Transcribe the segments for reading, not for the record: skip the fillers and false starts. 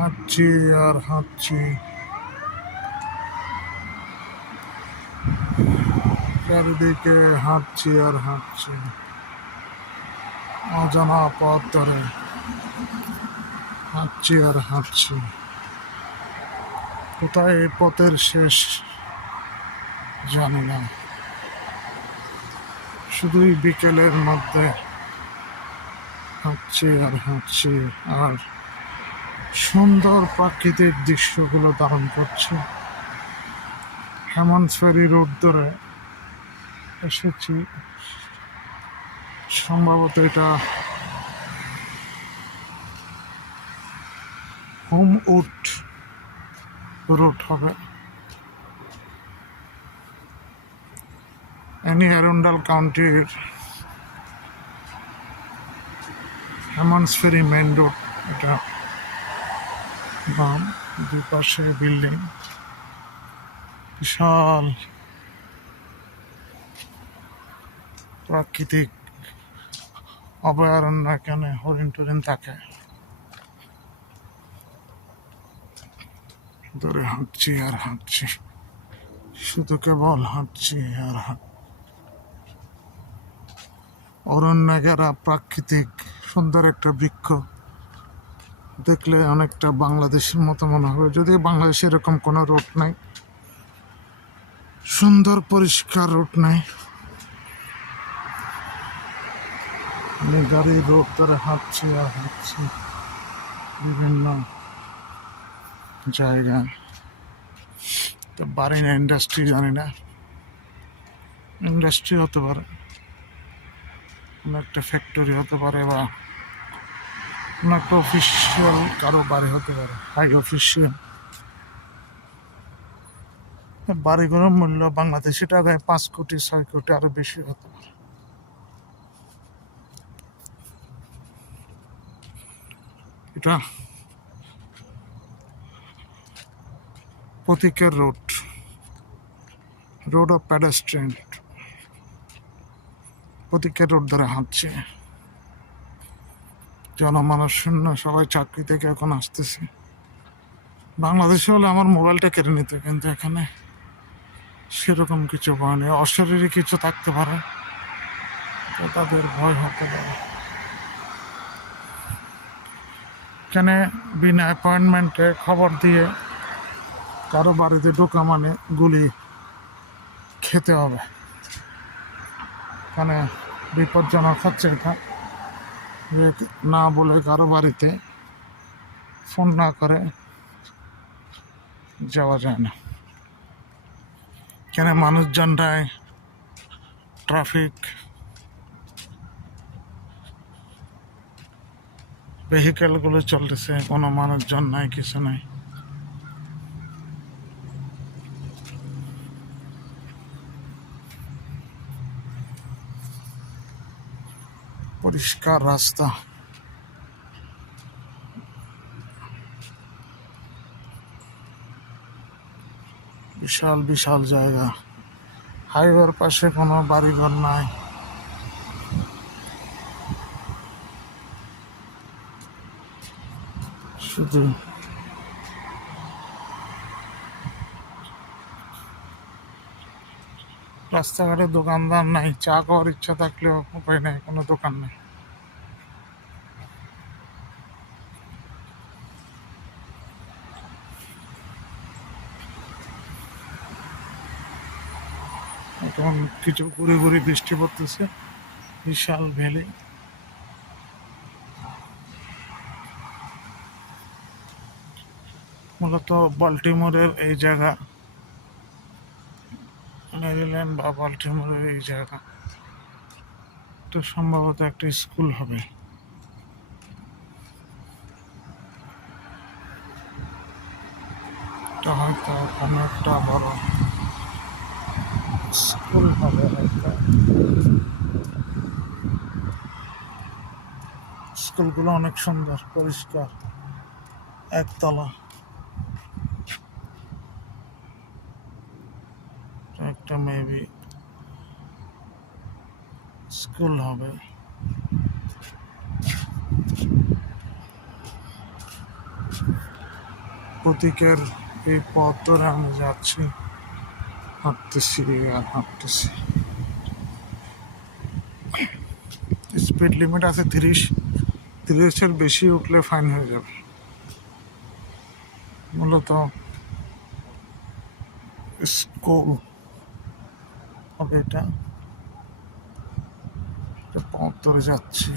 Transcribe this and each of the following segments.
হাঁটছি আর হাঁটছি, চারিদিকে হাঁটছি আর হাঁটছি, অজানা পথ ধরে হাঁটছি আর হাঁটছি। কোথায় এই পথের শেষ জানি না, শুধুই বিকেলের মধ্যে হাঁটছি আর হাঁটছি, আর সুন্দর প্রাকৃতিক দৃশ্যগুলো ধারণ করছি। হেমন্তফেরি রোড ধরে এসেছি, সম্ভবত এটা হোমউড রোড হবে। অ্যানি অ্যারুন্ডেল কাউন্টির হেমন্তফেরি মেন রোড এটা নাম। দুই পাশে বিল্ডিং, বিশাল প্রাকৃতিক অভয়ারণ্য, এখানে হরিণ টরিণ থাকে। ধরে হাঁটছি আর হাঁটছি, শুধু কেবল হাঁটছি আর অরণ্য ঘেরা প্রাকৃতিক সুন্দর একটা বৃক্ষ দেখলে অনেকটা বাংলাদেশের মতো মনে হবে, যদিও বাংলাদেশে এরকম কোনো রোড নাই, সুন্দর পরিষ্কার রোড নাই। আমি গাড়ির রোড ধরে হাঁটছি আর হাঁটছি বিভিন্ন জায়গায়। তো বাড়ি না ইন্ডাস্ট্রি জানি না, ইন্ডাস্ট্রি হতে পারে, কোনো একটা ফ্যাক্টরি হতে পারে, বা কোনো একটা অফিসিয়াল কারো বাড়ি হতে পারে, হাই অফিসিয়াল। বাড়িঘরের মূল্য বাংলাদেশি টাকায় 5 কোটি 6 কোটি আরো বেশি হতে পারে। এটা প্রতীকের রোড, রোড অফ প্যাডেস্ট্রিয়ান, প্রতীকের রোড ধরে হাঁটছে। জনমানব শূন্য, সবাই চাকরি থেকে এখন আসতেছে। বাংলাদেশে হলে আমার মোবাইলটা কেড়ে নিত, কিন্তু এখানে সেরকম কিছু ভয় নেই। অশরীরী কিছু থাকতে পারে, তো তাদের ভয় হতে পারে। এখানে বিনা অ্যাপয়েন্টমেন্টে খবর দিয়ে কারো বাড়িতে ঢোকা মানে গুলি খেতে হবে। এখানে বিপজ্জনক হচ্ছে এটা, যে না বলে কারো বাড়িতে ফোন না করে যাওয়া যায় না। এখানে মানুষজনরাই ট্রাফিক ভেহিকেলগুলো চলতেছে, কোনো মানুষজন নাই, কিছু নাই। পরিষ্কার রাস্তা, বিশাল বিশাল জায়গা। হাইওয়ের পাশে কোনো বাড়িঘর নাই, শুধু রাস্তাঘাটে দোকানদার নাই, চা খাওয়ার ইচ্ছা থাকলেও উপায় নেই, কোনো দোকান নেই। এখন কিছু ঘুরে ঘুরে বৃষ্টি পড়তেছে, বিশাল ভ্যালি। মূলত বাল্টিমোরের এই জায়গা, মেরিল্যান্ড বা বাল্টিমোরের এই জায়গা, তো সম্ভবত একটা স্কুল হবে। এটা হয়তো কোনো একটা বড় স্কুল হবে হয়তো। স্কুলগুলো অনেক সুন্দর, পরিষ্কার, একতলা। একটা মেবি স্কুল হবে। প্রতীকের এই পথ ধরে আমি যাচ্ছি, হাঁটতেছি আর হাঁটতেছি। স্পিড লিমিট আছে 30, 30-এর বেশি উঠলে ফাইন হয়ে যাবে। মূলত স্কুল হবে এটা, পথ ধরে যাচ্ছি।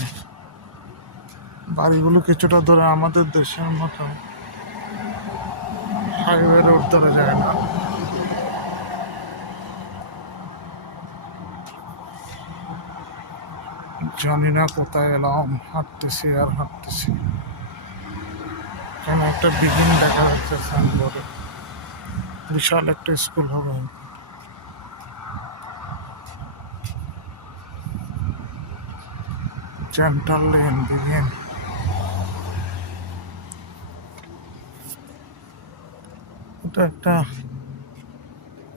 বাড়িগুলো কিছুটা ধরে আমাদের দেশের মতো হাইওয়ে রোড ধরে যায় না। জানি না কোথায় এলাম, হাঁটতেছি আর হাঁটতেছি। কেন একটা বিল্ডিং দেখা যাচ্ছে সাইনবোর্ডে, বিশাল একটা স্কুল হবে। জেন্টাল লেন বিল্ডিং, এটা একটা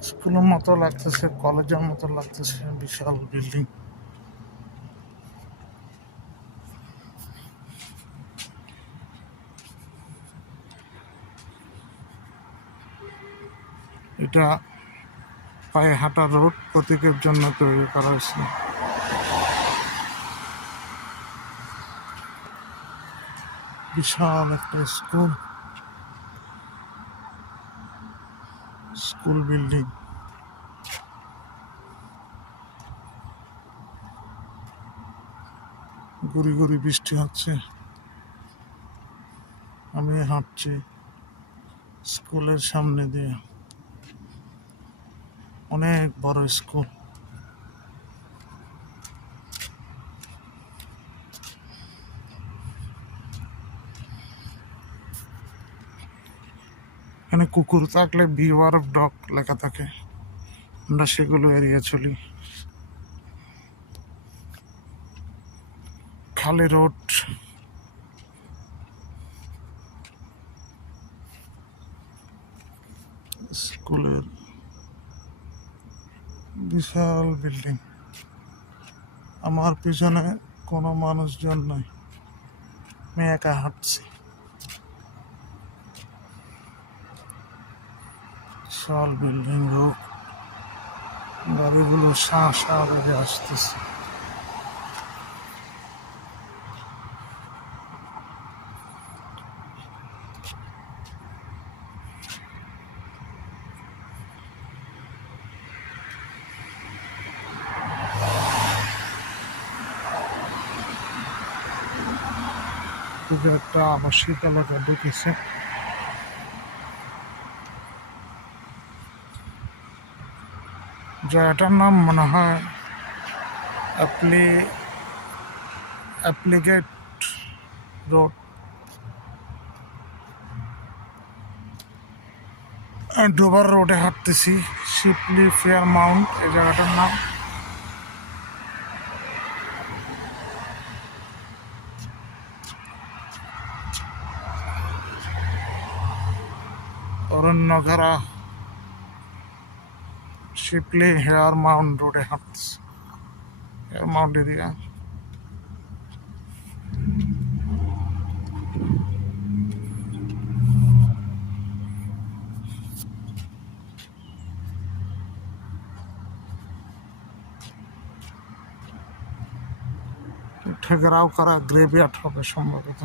স্কুলের মতো লাগতেছে, কলেজের মতো লাগতেছে, বিশাল বিল্ডিং। এটা পায়ে হাঁটার রুট প্রতীকের জন্য তৈরি করা হয়েছে। বিশাল একটা স্কুল, স্কুল বিল্ডিং। গুড়ি গুড়ি বৃষ্টি হচ্ছে, আমি হাঁটছি স্কুলের সামনে দিয়ে। অনেক বড় স্কুল। এখানে কুকুর থাকলে বিওয়ার অফ ডগ লেখা থাকে, আমরা সেগুলো এড়িয়ে চলি। খালি রোড, স্কুলের বিশাল বিল্ডিং। আমার পিছনে কোনো মানুষজন নাই, আমি একা হাঁটছি। বিশাল বিল্ডিং, রোড, গাড়িগুলো শাঁ শাঁ বেড়ে আসতেছে। একটা আবাসিক এলাকা ঢুকেছে। জায়গাটার নাম মনে হয় অ্যাপ্লিকেট রোড। ডোবার রোডে হাঁটতেছি, শিপলি ফেয়ার মাউন্ট এই জায়গাটার নাম। অরণ্যঘেরা শিপলি হেয়ার মাউন্ট রোডে হাঁটতেছি, হেয়ার মাউন্ট এরিয়া। ঘেরাও করা গ্রেভিয়ার্ড হবে সম্ভবত।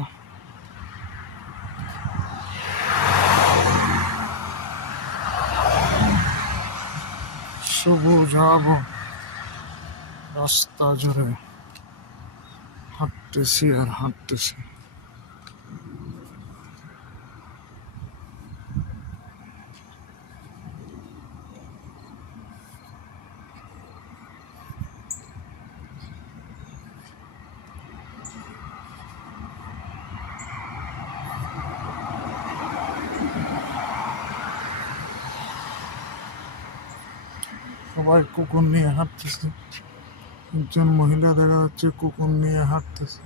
সবুজ রাস্তা জুড়ে হাঁটতেছি আর হাঁটতেছি। সবাই কুকুর নিয়ে হাঁটতেছে, একজন মহিলা দেখা যাচ্ছে কুকুর নিয়ে হাঁটতেছে।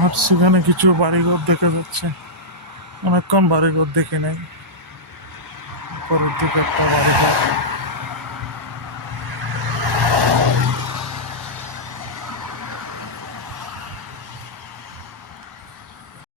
হাঁটছি, এখানে কিছু বাড়িঘর দেখা যাচ্ছে, অনেকক্ষণ বাড়িঘর দেখে নেই। পরের দিকে একটা বাড়িঘর।